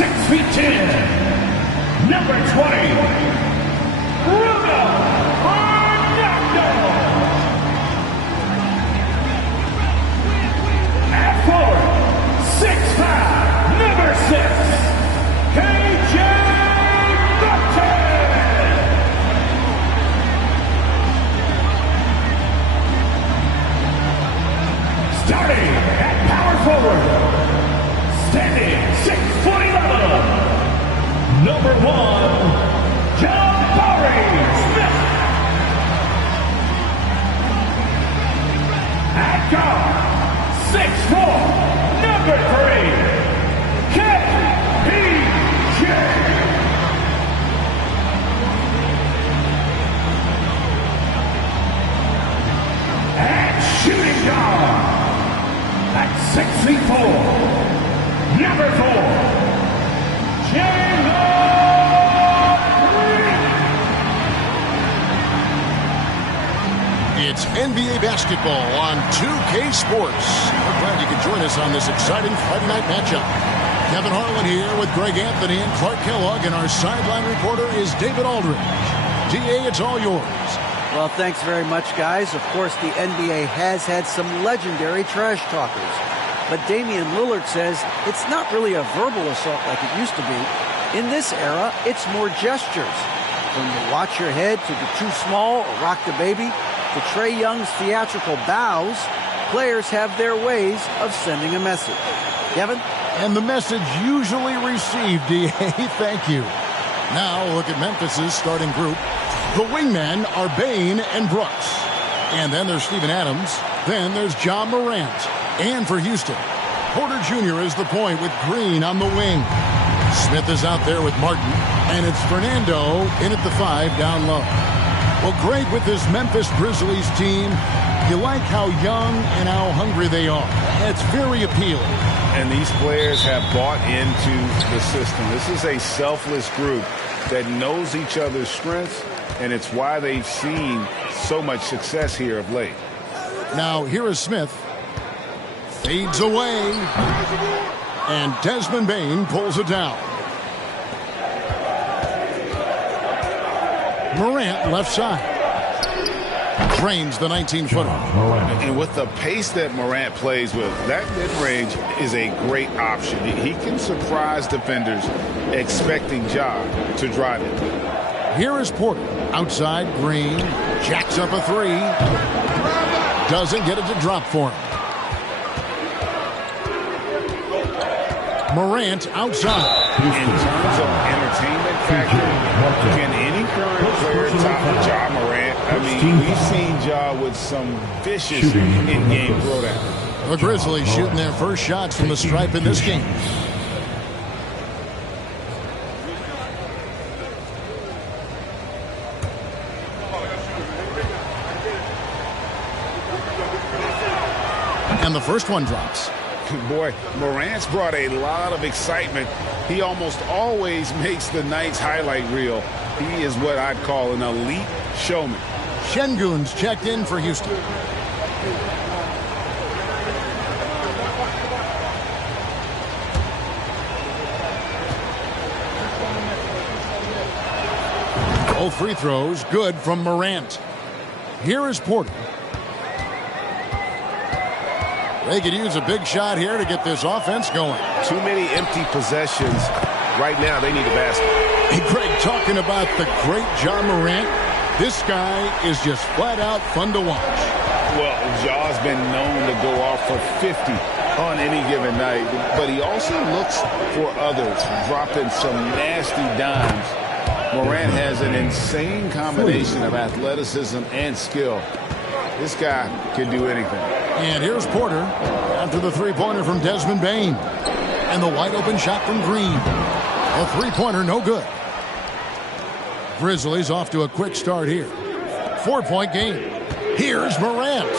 6'10", number 20, at 6'5", number 6, starting at power forward, standing 6'11", number 1, Smith. At guard, 6'4", number 3, KPJ. And shooting guard, at 6'4", number 4, JALEN. It's NBA basketball on 2K Sports. We're glad you can join us on this exciting Friday night matchup. Kevin Harlan here with Greg Anthony and Clark Kellogg, and our sideline reporter is David Aldridge. DA, it's all yours. Well, thanks very much, guys. Of course, the NBA has had some legendary trash talkers. But Damian Lillard says it's not really a verbal assault like it used to be. In this era, it's more gestures. From the watch your head to the too small or rock the baby to Trae Young's theatrical bows, players have their ways of sending a message. Kevin? And the message usually received, DA. Thank you. Now look at Memphis's starting group. The wingmen are Bane and Brooks. And then there's Steven Adams. Then there's Ja Morant. And for Houston, Porter Jr. is the point with Green on the wing. Smith is out there with Martin. And it's Fernando in at the 5 down low. Well, Greg, with this Memphis Grizzlies team, you like how young and how hungry they are. It's very appealing. And these players have bought into the system. This is a selfless group that knows each other's strengths, and it's why they've seen so much success here of late. Now, here is Smith. Fades away. And Desmond Bane pulls it down. Morant left side. Drains the 19-footer. And with the pace that Morant plays with, that mid-range is a great option. He can surprise defenders expecting Ja to drive it. Here is Porter. Outside, Green. Jacks up a 3. Doesn't get it to drop for him. Morant outside. In terms of entertainment factor, can any current player top Ja Morant? I mean, we've seen Ja with some vicious in-game throwdown. The Grizzlies shooting their first shots from the stripe in this game. And the first one drops. Boy, Morant's brought a lot of excitement. He almost always makes the night's highlight reel. He is what I'd call an elite showman. Şengün's checked in for Houston. Both free throws good from Morant. Here is Porter. They could use a big shot here to get this offense going. Too many empty possessions. Right now, they need a basket. Hey, Greg, talking about the great Ja Morant, this guy is just flat out fun to watch. Well, Ja's been known to go off for 50 on any given night, but he also looks for others, dropping some nasty dimes. Morant has an insane combination of athleticism and skill. This guy can do anything. And here's Porter after the three-pointer from Desmond Bane. And the wide-open shot from Green. A three-pointer, no good. Grizzlies off to a quick start here. 4-point game. Here's Morant.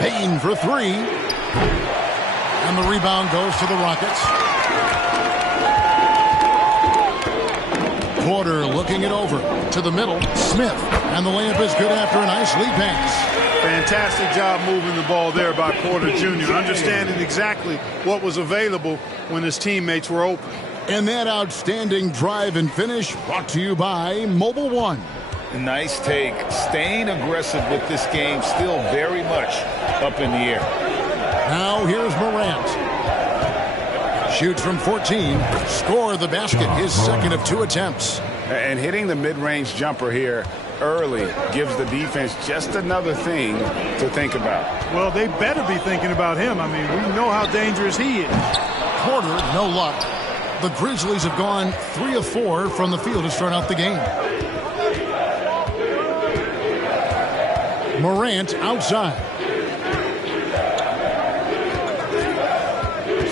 Bane for 3. And the rebound goes to the Rockets. Porter looking it over to the middle. Smith. And the layup is good after a nice lead pass. Fantastic job moving the ball there by Porter Jr., understanding exactly what was available when his teammates were open. And that outstanding drive and finish brought to you by Mobile One. Nice take. Staying aggressive with this game, still very much up in the air. Now here's Morant. Shoots from 14. Score the basket, his second of 2 attempts. And hitting the mid-range jumper here early gives the defense just another thing to think about. Well, they better be thinking about him. I mean, we know how dangerous he is. Porter, no luck. The Grizzlies have gone 3 of 4 from the field to start out the game. Morant outside.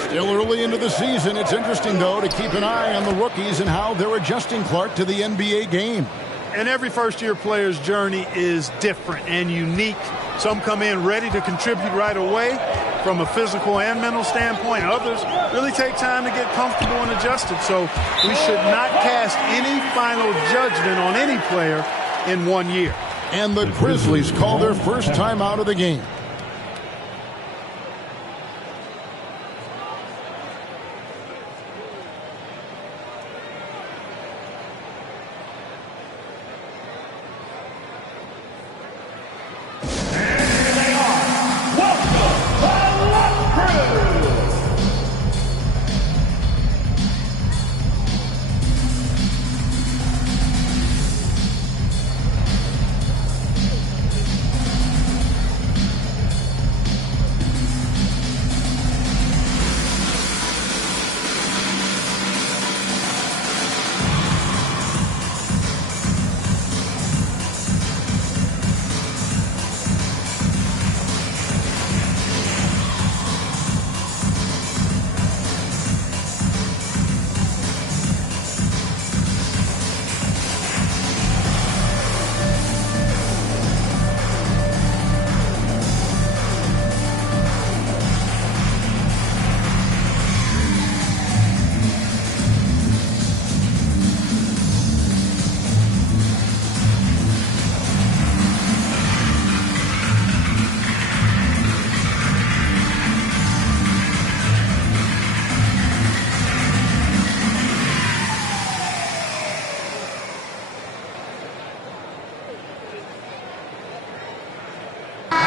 Still early into the season. It's interesting, though, to keep an eye on the rookies and how they're adjusting, Clark, to the NBA game. And every first-year player's journey is different and unique. Some come in ready to contribute right away from a physical and mental standpoint. Others really take time to get comfortable and adjusted. So we should not cast any final judgment on any player in 1 year. And the Grizzlies call their first time out of the game.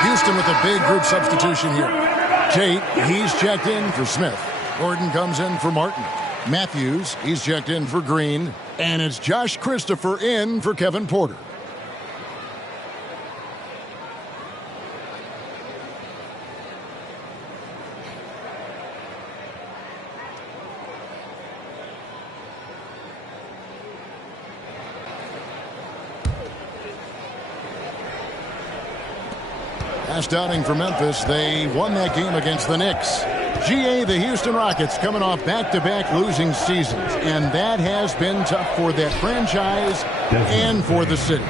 Houston with a big group substitution here. Tate, he's checked in for Smith. Gordon comes in for Martin. Matthews, he's checked in for Green. And it's Josh Christopher in for Kevin Porter. Last outing for Memphis, they won that game against the Knicks. GA, the Houston Rockets, coming off back-to-back losing seasons, and that has been tough for that franchise and for the city.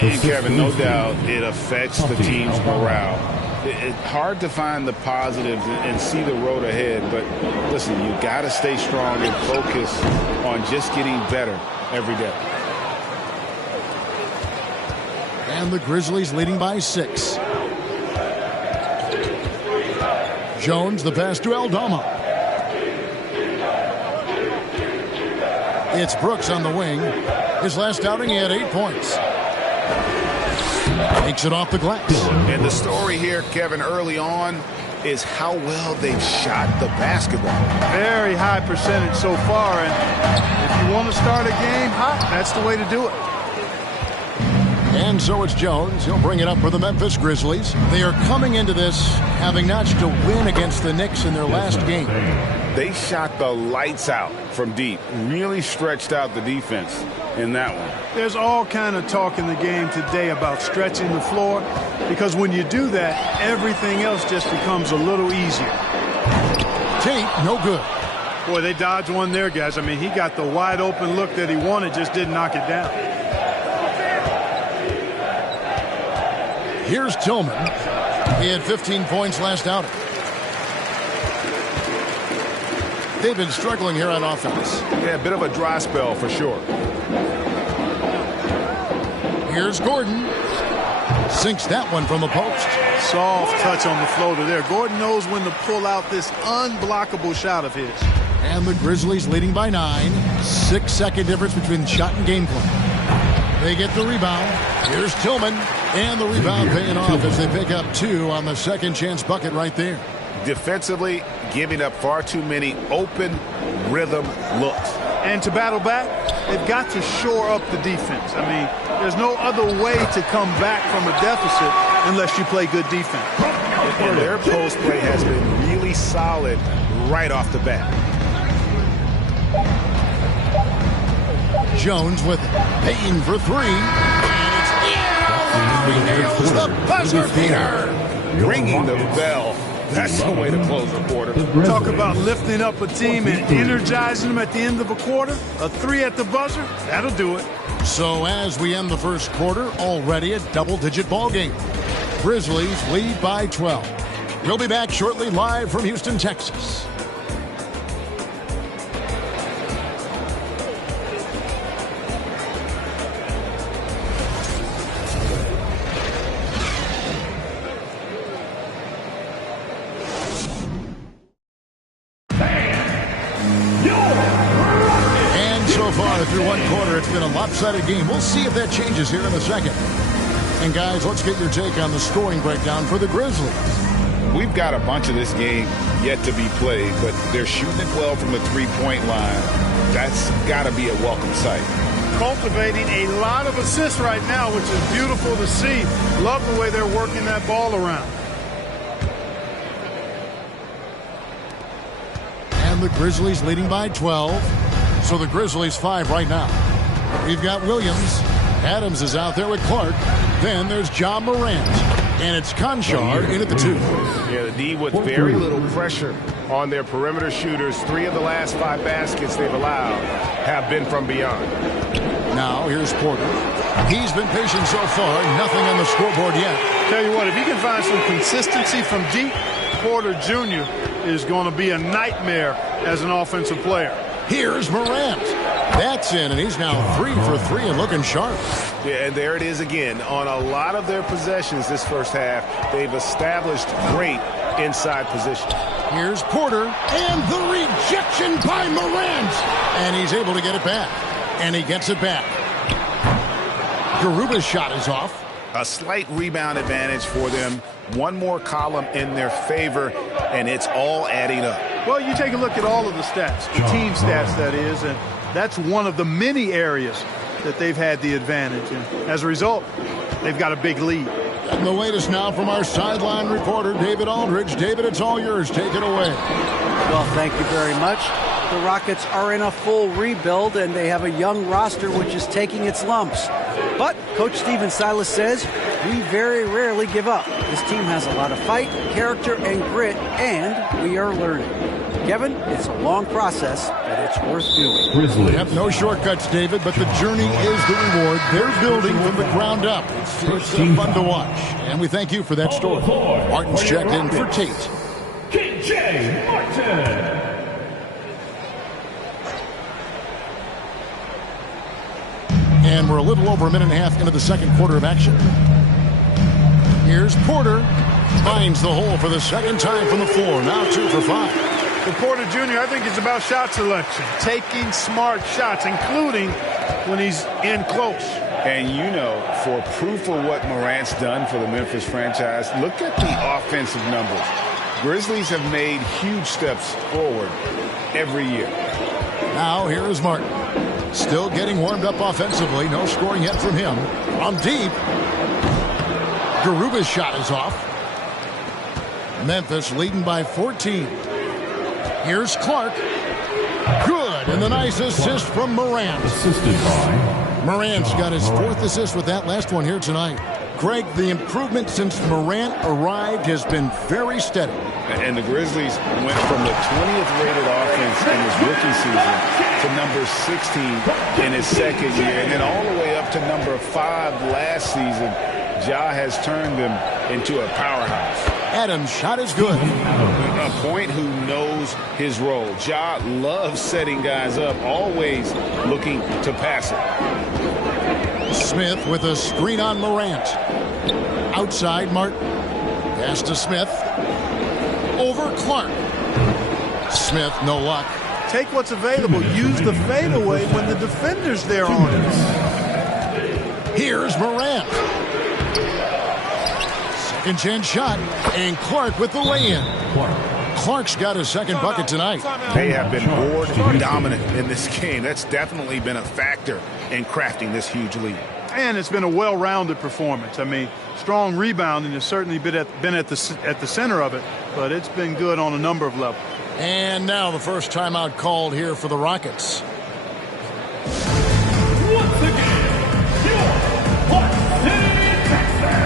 And Kevin, no doubt it affects the team's morale. It's hard to find the positives and see the road ahead, but listen, you got to stay strong and focus on just getting better every day. And the Grizzlies leading by 6. Jones, the pass to Aldama. It's Brooks on the wing. His last outing, he had 8 points. Takes it off the glass. And the story here, Kevin, early on is how well they've shot the basketball. Very high percentage so far, and if you want to start a game hot, that's the way to do it. And so it's Jones. He'll bring it up for the Memphis Grizzlies. They are coming into this having notched a win against the Knicks in their last game. They shot the lights out from deep, really stretched out the defense in that one. There's all kind of talk in the game today about stretching the floor, because when you do that, everything else just becomes a little easier. Tate, no good. Boy, they dodged one there, guys. I mean, he got the wide open look that he wanted, just didn't knock it down. Here's Tillman. He had 15 points last outing. They've been struggling here on offense. Yeah, a bit of a dry spell for sure. Here's Gordon. Sinks that one from the post. Soft touch on the floater there. Gordon knows when to pull out this unblockable shot of his. And the Grizzlies leading by 9. 6-second difference between shot and game clock. They get the rebound. Here's Tillman. And the rebound paying off as they pick up 2 on the second chance bucket right there. Defensively, giving up far too many open rhythm looks. And to battle back, they've got to shore up the defense. I mean, there's no other way to come back from a deficit unless you play good defense. And their post play has been really solid right off the bat. Jones with it. Payton for 3. And it's nails the buzzer beater. Ringing the bell. That's the way to close the quarter. Talk about lifting up a team and energizing them at the end of a quarter. A 3 at the buzzer, that'll do it. So as we end the first quarter, already a double-digit ball game. Grizzlies lead by 12. We'll be back shortly live from Houston, Texas. Through one quarter, it's been a lopsided game. We'll see if that changes here in a second. And guys, let's get your take on the scoring breakdown for the Grizzlies. We've got a bunch of this game yet to be played, but they're shooting it well from the three-point line. That's got to be a welcome sight. Cultivating a lot of assists right now, which is beautiful to see. Love the way they're working that ball around. And the Grizzlies leading by 12. So the Grizzlies 5 right now. We've got Williams. Adams is out there with Clark. Then there's John Morant. And it's Conchar in at the 2. Yeah, the D with very little pressure on their perimeter shooters. 3 of the last 5 baskets they've allowed have been from beyond. Now here's Porter. He's been patient so far. Nothing on the scoreboard yet. Tell you what, if he can find some consistency from deep, Porter Jr. is going to be a nightmare as an offensive player. Here's Morant. That's in, and he's now 3 for 3 and looking sharp. Yeah, and there it is again. On a lot of their possessions this first half, they've established great inside position. Here's Porter, and the rejection by Morant. And he's able to get it back. And he gets it back. Garuba's shot is off. A slight rebound advantage for them. One more column in their favor, and it's all adding up. Well, you take a look at all of the stats, the team stats, that is, and that's one of the many areas that they've had the advantage. And as a result, they've got a big lead. And the latest now from our sideline reporter, David Aldridge. David, it's all yours. Take it away. Well, thank you very much. The Rockets are in a full rebuild, and they have a young roster which is taking its lumps. But Coach Stephen Silas says we very rarely give up. This team has a lot of fight, character, and grit, and we are learning. Kevin, it's a long process, but it's worth doing. Yep, no shortcuts, David, but the journey is the reward. They're building from the ground up. It's fun to watch, and we thank you for that story. Martin's checked in for Tate. K.J. Martin. And we're a little over a minute and a half into the second quarter of action. Here's Porter. Finds the hole for the second time from the floor. Now 2 for 5. For Porter Jr., I think it's about shot selection. Taking smart shots, including when he's in close. And you know, for proof of what Morant's done for the Memphis franchise, look at the offensive numbers. Grizzlies have made huge steps forward every year. Now here is Martin. Still getting warmed up offensively. No scoring yet from him. On deep. Garuba's shot is off. Memphis leading by 14. Here's Clark. Good. And the nice assist from Morant. Assisted by Morant's got his 4th assist with that last one here tonight. Greg, the improvement since Morant arrived has been very steady. And the Grizzlies went from the 20th rated offense in his rookie season to number 16 in his second year, and then all the way up to number 5 last season. Ja has turned them into a powerhouse. Adams' shot is good. A point who knows his role. Ja loves setting guys up, always looking to pass it. Smith with a screen on Morant. Outside, Martin. Pass to Smith. Over Clark. Smith, no luck. take what's available. Use the fadeaway when the defender's there on it. Here's Morant. Second chance shot, and Clark with the lay-in. Clark's got his second bucket tonight. They have been board dominant in this game. That's definitely been a factor in crafting this huge lead. And it's been a well-rounded performance. I mean, strong rebounding has certainly been at the center of it, but it's been good on a number of levels. And now the first timeout called here for the Rockets. Once again, your Hot City Texans.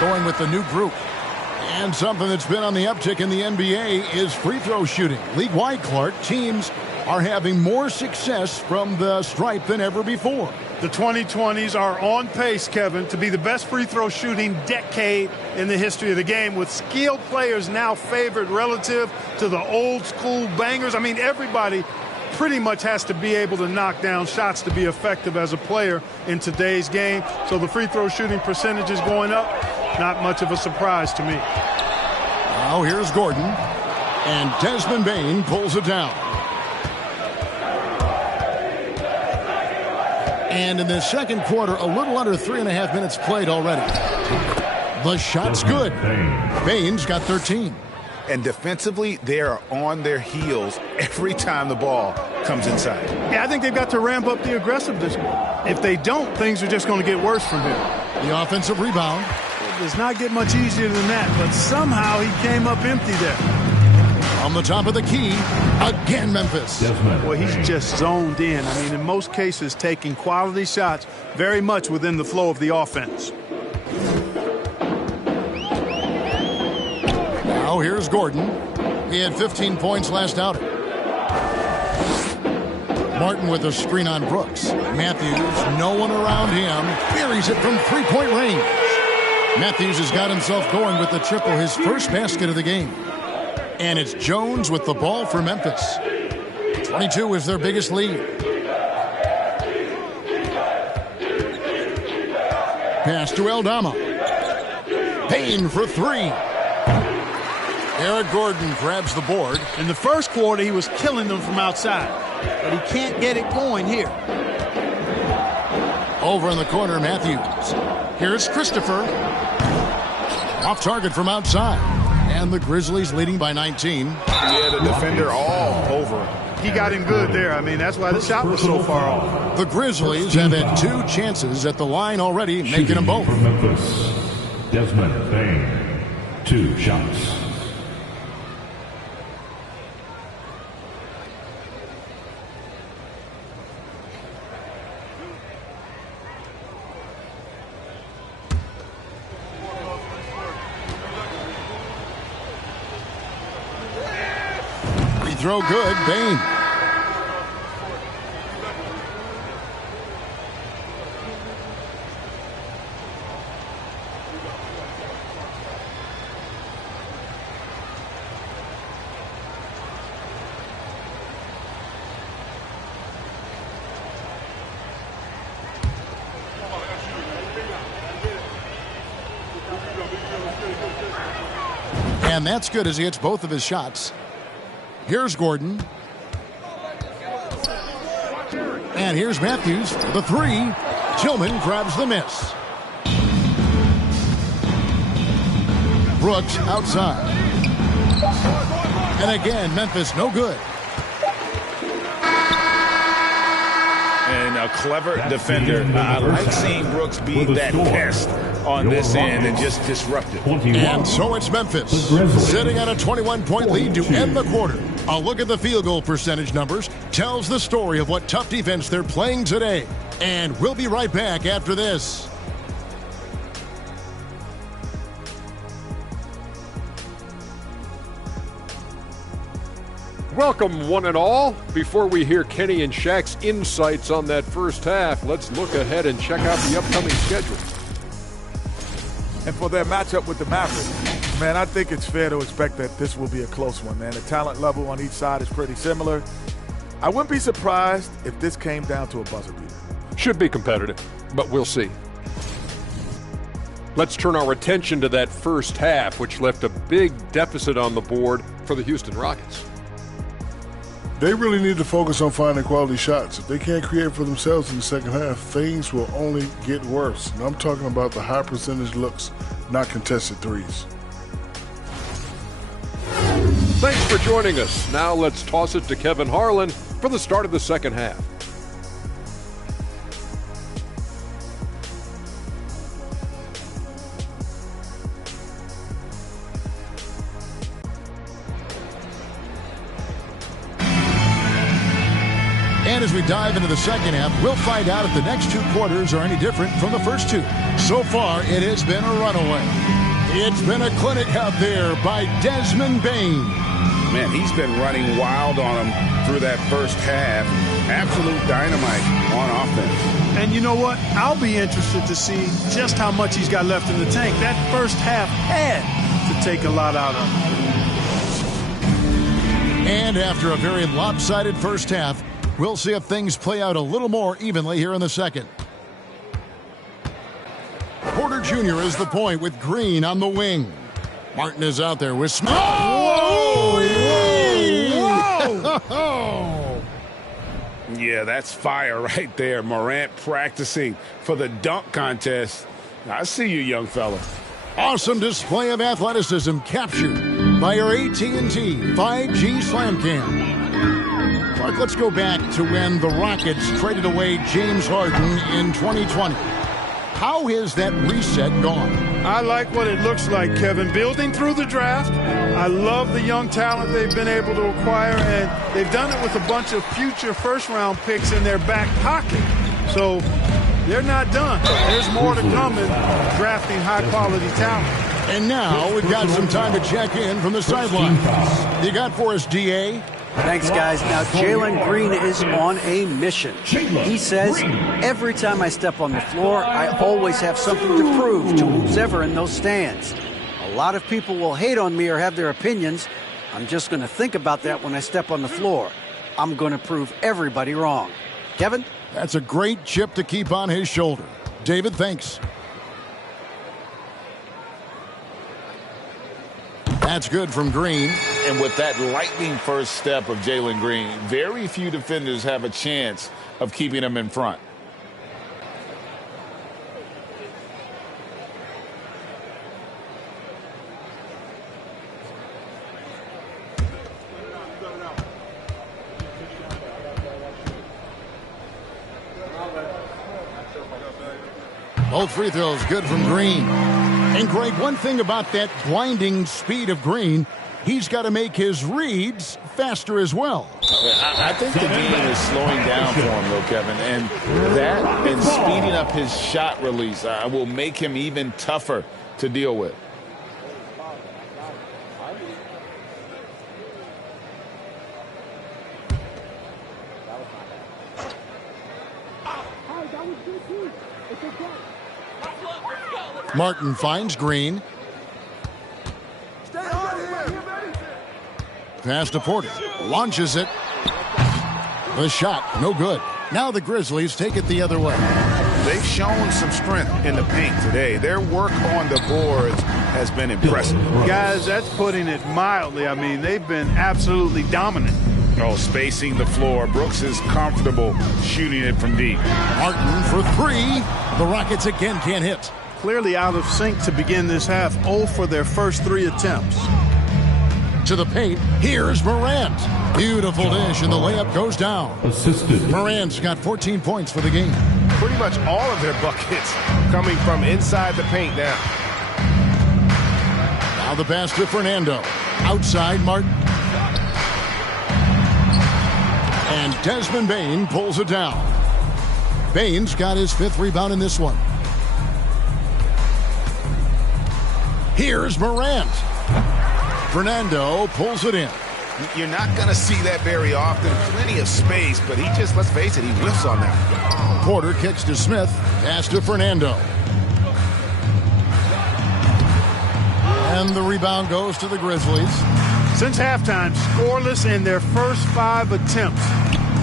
Going with the new group. And something that's been on the uptick in the NBA is free throw shooting. League-wide, Clark, teams are having more success from the stripe than ever before. The 2020s are on pace, Kevin, to be the best free throw shooting decade in the history of the game, with skilled players now favored relative to the old school bangers. I mean, everybody pretty much has to be able to knock down shots to be effective as a player in today's game. So the free throw shooting percentage is going up. Not much of a surprise to me. Now here's Gordon, and Desmond Bane pulls it down. And in the second quarter, a little under 3.5 minutes played already. The shot's good. Bane's got 13. And defensively, they are on their heels every time the ball comes inside. Yeah, I think they've got to ramp up the aggressiveness. If they don't, things are just going to get worse from here. The offensive rebound. It does not get much easier than that, but somehow he came up empty there. On the top of the key, again Memphis. Well, he's just zoned in. I mean, in most cases, taking quality shots very much within the flow of the offense. Now here's Gordon. He had 15 points last outing. Martin with a screen on Brooks. Matthews, no one around him, buries it from three-point range. Matthews has got himself going with the triple, his first basket of the game. And it's Jones with the ball for Memphis. 22 is their biggest lead. Pass to Aldama. Payne for three. Eric Gordon grabs the board. In the first quarter, he was killing them from outside, but he can't get it going here. Over in the corner, Matthews. Here's Christopher. Off target from outside. And the Grizzlies leading by 19. Yeah, the defender all over him. He got him good there. I mean, that's why the shot was so far off. The Grizzlies have had 2 chances at the line already, making them both. For Memphis, Desmond Bane, 2 shots. Throw good, Bane. And that's good as he hits both of his shots. Here's Gordon. And here's Matthews for the three. Tillman grabs the miss. Brooks outside. And again, Memphis no good. And a clever defender. I like seeing Brooks be that pest on this end and just disrupt it. And so it's Memphis sitting on a 21-point lead to end the quarter. A look at the field goal percentage numbers tells the story of what tough defense they're playing today. And we'll be right back after this. Welcome, one and all. Before we hear Kenny and Shaq's insights on that first half, let's look ahead and check out the upcoming schedule. And for their matchup with the Mavericks, man, I think it's fair to expect that this will be a close one, man. The talent level on each side is pretty similar. I wouldn't be surprised if this came down to a buzzer beater. Should be competitive, but we'll see. Let's turn our attention to that first half, which left a big deficit on the board for the Houston Rockets. They really need to focus on finding quality shots. If they can't create for themselves in the second half, things will only get worse. And I'm talking about the high percentage looks, not contested threes. Thanks for joining us. Now let's toss it to Kevin Harlan for the start of the second half. And as we dive into the second half, we'll find out if the next two quarters are any different from the first two. So far, it has been a runaway. It's been a clinic out there by Desmond Bane. Man, he's been running wild on him through that first half. Absolute dynamite on offense. And you know what? I'll be interested to see just how much he's got left in the tank. That first half had to take a lot out of him. And after a very lopsided first half, we'll see if things play out a little more evenly here in the second. Porter Jr. is the point with Green on the wing. Martin is out there with Smith. Whoa! Whoa! Yeah, that's fire right there. Morant practicing for the dunk contest. I see you, young fella. Awesome display of athleticism captured by our AT&T 5G Slam Cam. Mark, let's go back to when the Rockets traded away James Harden in 2020. How has that reset gone? I like what it looks like, Kevin. Building through the draft. I love the young talent they've been able to acquire, and they've done it with a bunch of future first-round picks in their back pocket. So they're not done. There's more to come in drafting high-quality talent. And now we've got some time to check in from the sidelines. You got for us, DA? Thanks, guys. Now, Jalen Green is on a mission. He says, every time I step on the floor, I always have something to prove to who's ever in those stands. A lot of people will hate on me or have their opinions. I'm just going to think about that when I step on the floor. I'm going to prove everybody wrong. Kevin? That's a great chip to keep on his shoulder. David, thanks. That's good from Green. And with that lightning first step of Jalen Green, very few defenders have a chance of keeping him in front. Both free throws good from Green. And Greg, one thing about that blinding speed of Green, he's got to make his reads faster as well. I think the game is slowing down for him, though, Kevin. And that and speeding up his shot release will make him even tougher to deal with. Martin finds Green. Pass to Porter. Launches it. The shot, no good. Now the Grizzlies take it the other way. They've shown some strength in the paint today. Their work on the boards has been impressive. Guys, that's putting it mildly. I mean, they've been absolutely dominant. Oh, spacing the floor. Brooks is comfortable shooting it from deep. Martin for three. The Rockets again can't hit. Clearly out of sync to begin this half. 0 for their first 3 attempts. To the paint. Here's Morant. Beautiful dish, and the layup goes down. Assisted. Morant's got 14 points for the game. Pretty much all of their buckets coming from inside the paint now. Now the pass to Fernando. Outside Martin. And Desmond Bane pulls it down. Bane's got his 5th rebound in this one. Here's Morant. Fernando pulls it in. You're not going to see that very often. Plenty of space, but he just, let's face it, he whiffs on that. Porter kicks to Smith. Pass to Fernando. And the rebound goes to the Grizzlies. Since halftime, scoreless in their first 5 attempts.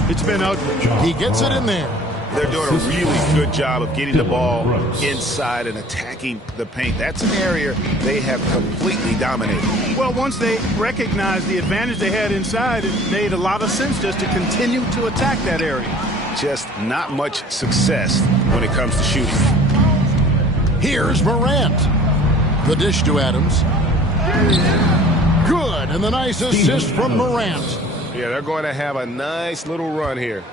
It's been ugly. He gets it in there. They're doing a really good job of getting the ball inside and attacking the paint. That's an area they have completely dominated. Well, once they recognized the advantage they had inside, it made a lot of sense just to continue to attack that area. Just not much success when it comes to shooting. Here's Morant. The dish to Adams. Good, and the nice assist from Morant. Yeah, they're going to have a nice little run here.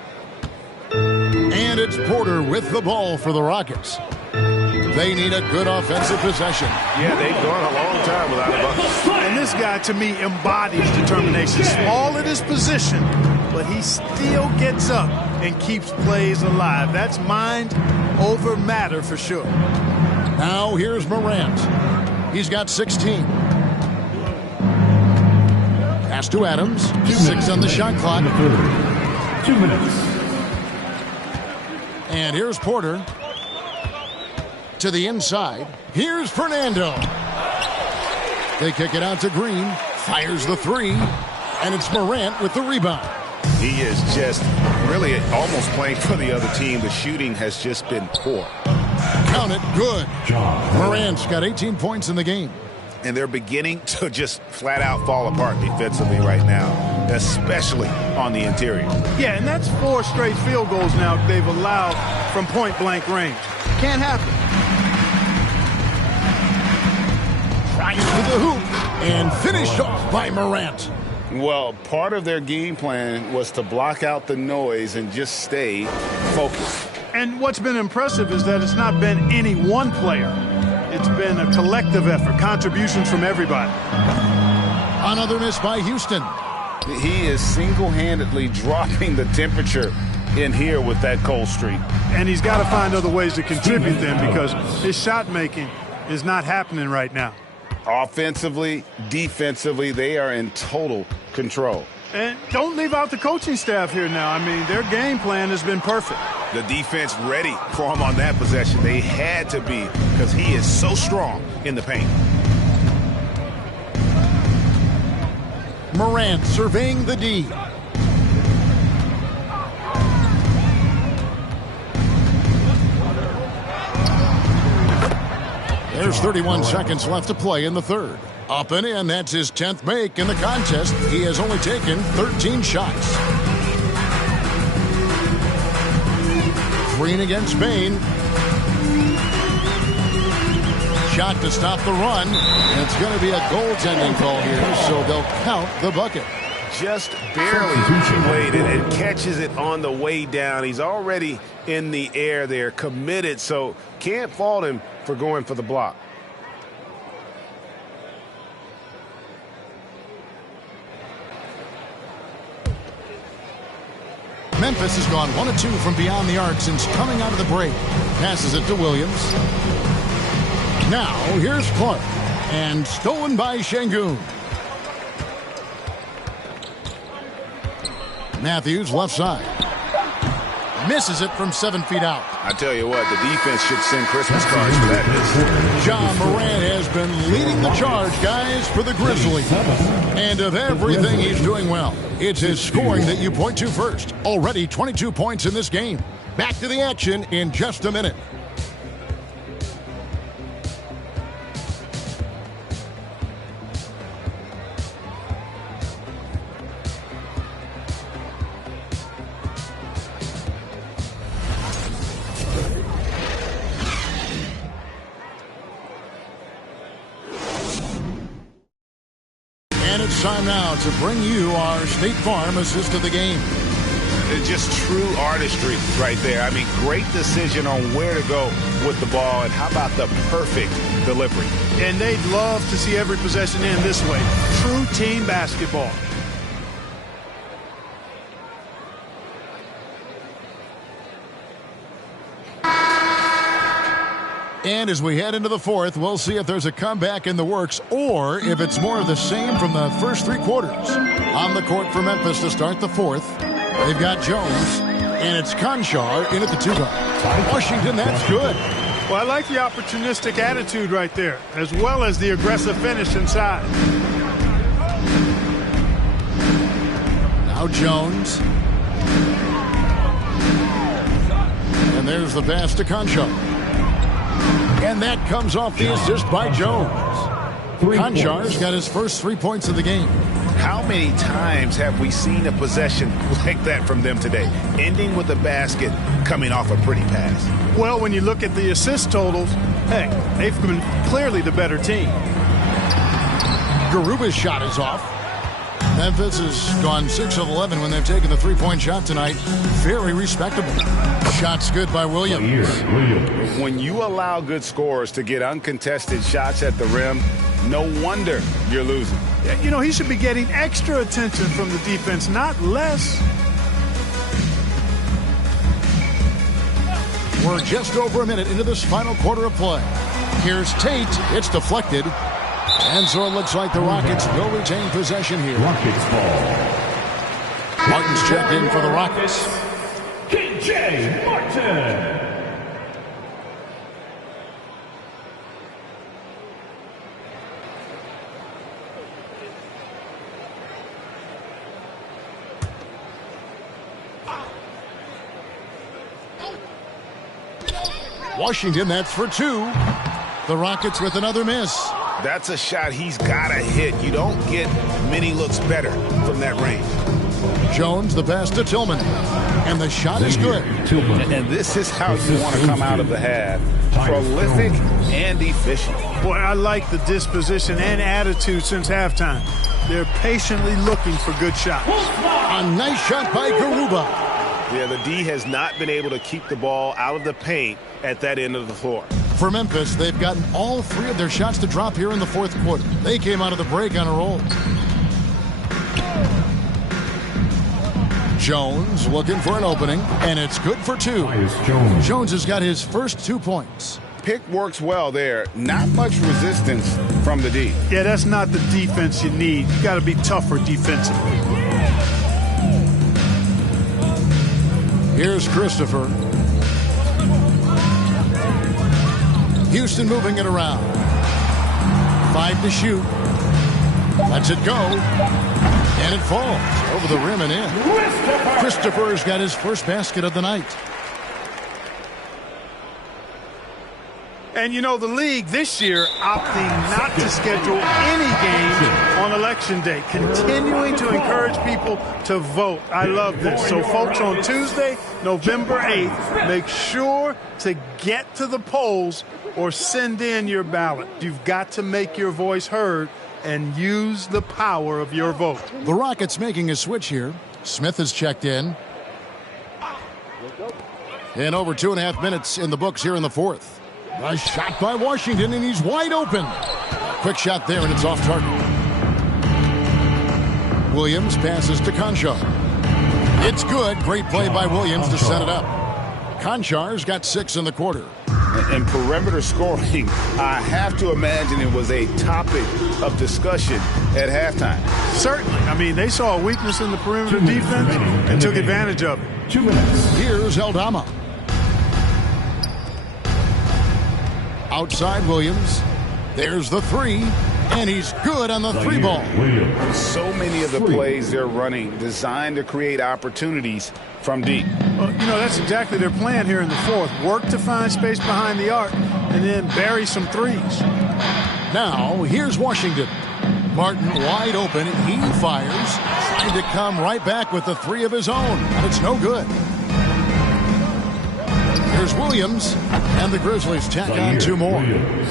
And it's Porter with the ball for the Rockets. They need a good offensive possession. Yeah, they've gone a long time without a bucket. And this guy, to me, embodies determination. Small at his position, but he still gets up and keeps plays alive. That's mind over matter for sure. Now here's Morant. He's got 16. Pass to Adams. 6 on the shot clock. 2 minutes. And here's Porter. To the inside. Here's Fernando. They kick it out to Green. Fires the 3. And it's Morant with the rebound. He is just really almost playing for the other team. The shooting has just been poor. Count it. Good. Morant's got 18 points in the game. And they're beginning to just flat out fall apart defensively right now, especially on the interior. Yeah, and that's 4 straight field goals now they've allowed from point-blank range. Can't happen. Right to the hoop and finished off by Morant. Well, part of their game plan was to block out the noise and just stay focused. And what's been impressive is that it's not been any one player. It's been a collective effort, contributions from everybody. Another miss by Houston. He is single-handedly dropping the temperature in here with that cold streak. And he's got to find other ways to contribute then, because his shot making is not happening right now. Offensively, defensively, they are in total control. And don't leave out the coaching staff here now. I mean, their game plan has been perfect. The defense ready for him on that possession. They had to be, because he is so strong in the paint. Morant surveying the D. There's 31 seconds left to play in the third. Up and in, that's his 10th make in the contest. He has only taken 13 shots. Green against Bane. Shot to stop the run. And it's going to be a goaltending call here, so they'll count the bucket. Just barely played it and catches it on the way down. He's already in the air there, committed, so can't fault him for going for the block. Memphis has gone 1 of 2 from beyond the arc since coming out of the break. Passes it to Williams. Now, here's Clark. And stolen by Şengün. Matthews left side. Misses it from 7 feet out. I tell you what, the defense should send Christmas cards for that miss. John Morant has been leading the charge, guys, for the Grizzlies. And of everything he's doing well, it's his scoring that you point to first. Already 22 points in this game. Back to the action in just a minute. And it's time now to bring you our State Farm assist of the game. It's just true artistry right there. I mean, great decision on where to go with the ball, and how about the perfect delivery. And they'd love to see every possession end this way. True team basketball. And as we head into the fourth, we'll see if there's a comeback in the works or if it's more of the same from the first three quarters. On the court for Memphis to start the fourth, they've got Jones, and it's Conchar in at the 2-guard. Washington, that's good. Well, I like the opportunistic attitude right there, as well as the aggressive finish inside. Now Jones. And there's the pass to Conchar. And that comes off the assist by Jones. Conchar's got his first 3 points of the game. How many times have we seen a possession like that from them today, ending with a basket coming off a pretty pass? Well, when you look at the assist totals, hey, they've been clearly the better team. Garuba's shot is off. Memphis has gone 6 of 11 when they've taken the three-point shot tonight. Very respectable. Shot's good by Williams. When you allow good scorers to get uncontested shots at the rim, no wonder you're losing. You know, he should be getting extra attention from the defense, not less. We're just over a minute into this final quarter of play. Here's Tate. It's deflected. And so it looks like the Rockets will retain possession here. Rockets ball. Martin's checked in for the Rockets. KJ Martin. Washington, that's for 2. The Rockets with another miss. That's a shot he's got to hit. You don't get many looks better from that range. Jones, the pass to Tillman. And the shot is good. And this is how you want to come out of the half. Prolific and efficient. Boy, I like the disposition and attitude since halftime. They're patiently looking for good shots. A nice shot by Garuba. Yeah, the D has not been able to keep the ball out of the paint at that end of the floor. For Memphis, they've gotten all 3 of their shots to drop here in the fourth quarter. They came out of the break on a roll. Jones looking for an opening, and it's good for 2. Jones has got his first 2 points. Pick works well there. Not much resistance from the D. Yeah, that's not the defense you need. You got to be tougher defensively. Here's Christopher. Houston moving it around. 5 to shoot. Lets it go. And it falls over the rim and in. Christopher's got his first basket of the night. And, you know, the league this year opting not to schedule any games on Election Day, continuing to encourage people to vote. I love this. So, folks, on Tuesday, November 8th, make sure to get to the polls or send in your ballot. You've got to make your voice heard and use the power of your vote. The Rockets making a switch here. Smith has checked in. And over 2.5 minutes in the books here in the fourth. A shot by Washington, and he's wide open. Quick shot there, and it's off target. Williams passes to Conchar. It's good. Great play by Williams to set it up. Conchar's got 6 in the quarter. And perimeter scoring, I have to imagine it was a topic of discussion at halftime. Certainly. I mean, they saw a weakness in the perimeter defense and took advantage of it. 2 minutes. Here's Aldama. Outside Williams. There's the 3, and he's good on the 3 ball. So many of the plays they're running designed to create opportunities from deep. Well, you know, that's exactly their plan here in the fourth. Work to find space behind the arc and then bury some threes. Now, here's Washington. Martin wide open. He fires. Trying to come right back with the 3 of his own. But it's no good. Here's Williams, and the Grizzlies tack on 2 more.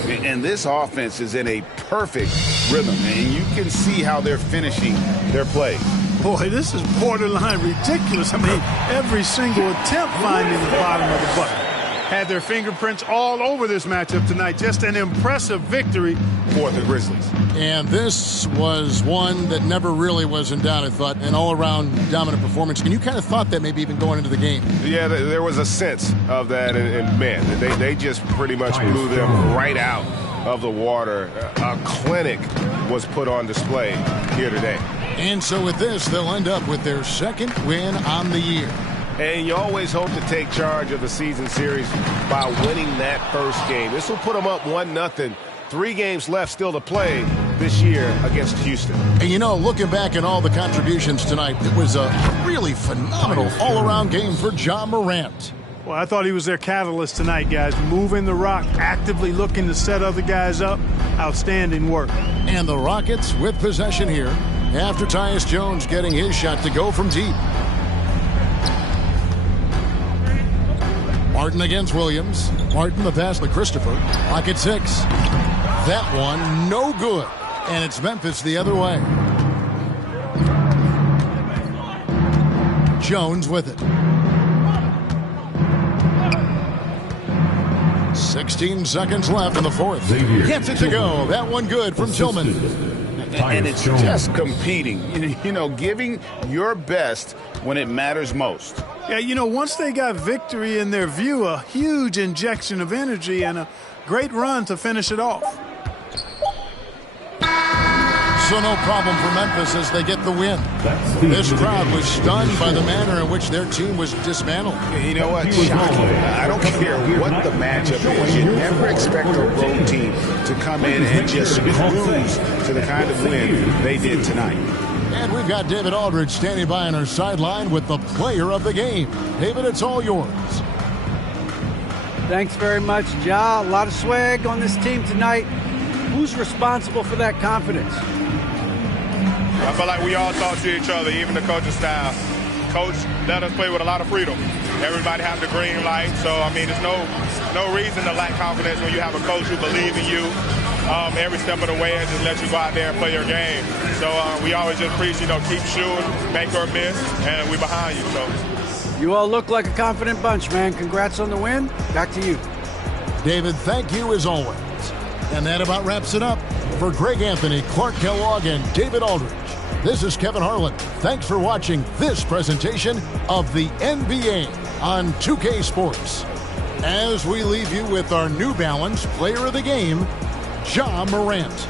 And this offense is in a perfect rhythm, and you can see how they're finishing their play. Boy, this is borderline ridiculous. I mean, every single attempt finding the bottom of the bucket. Had their fingerprints all over this matchup tonight. Just an impressive victory for the Grizzlies. And this was one that never really was in doubt, I thought. An all-around dominant performance. And you kind of thought that maybe even going into the game. Yeah, there was a sense of that. And man, they just pretty much blew them right out of the water. A clinic was put on display here today. And so with this, they'll end up with their 2nd win on the year. And you always hope to take charge of the season series by winning that first game. This will put them up 1-0. 3 games left still to play this year against Houston. And you know, looking back at all the contributions tonight, it was a really phenomenal all-around game for Ja Morant. Well, I thought he was their catalyst tonight, guys. Moving the rock, actively looking to set other guys up. Outstanding work. And the Rockets with possession here after Tyus Jones getting his shot to go from deep. Martin against Williams. Martin the pass to Christopher. Clock at 6. That one no good. And it's Memphis the other way. Jones with it. 16 seconds left in the 4th. Gets it to go. That one good from Tillman. And it's just competing. You know, giving your best when it matters most. Yeah, you know, once they got victory in their view, a huge injection of energy and a great run to finish it off. So no problem for Memphis as they get the win. This crowd was stunned by the manner in which their team was dismantled. You know what? Shocking. I don't care what the matchup is. You never expect a road team to come in and just cruise to the kind of win they did tonight. And we've got David Aldridge standing by on our sideline with the player of the game. David, it's all yours. Thanks very much, Ja. A lot of swag on this team tonight. Who's responsible for that confidence? I feel like we all talk to each other, even the coaching staff. Coach let us play with a lot of freedom. Everybody have the green light, so I mean, there's no reason to lack confidence when you have a coach who believes in you every step of the way and just let you go out there and play your game. So we always just preach, you know, keep shooting, make or miss, and we behind you. So you all look like a confident bunch, man. Congrats on the win. Back to you. David, thank you as always. And that about wraps it up. For Greg Anthony, Clark Kellogg, and David Aldridge, this is Kevin Harlan. Thanks for watching this presentation of the NBA on 2K Sports. As we leave you with our New Balance Player of the Game, Ja Morant.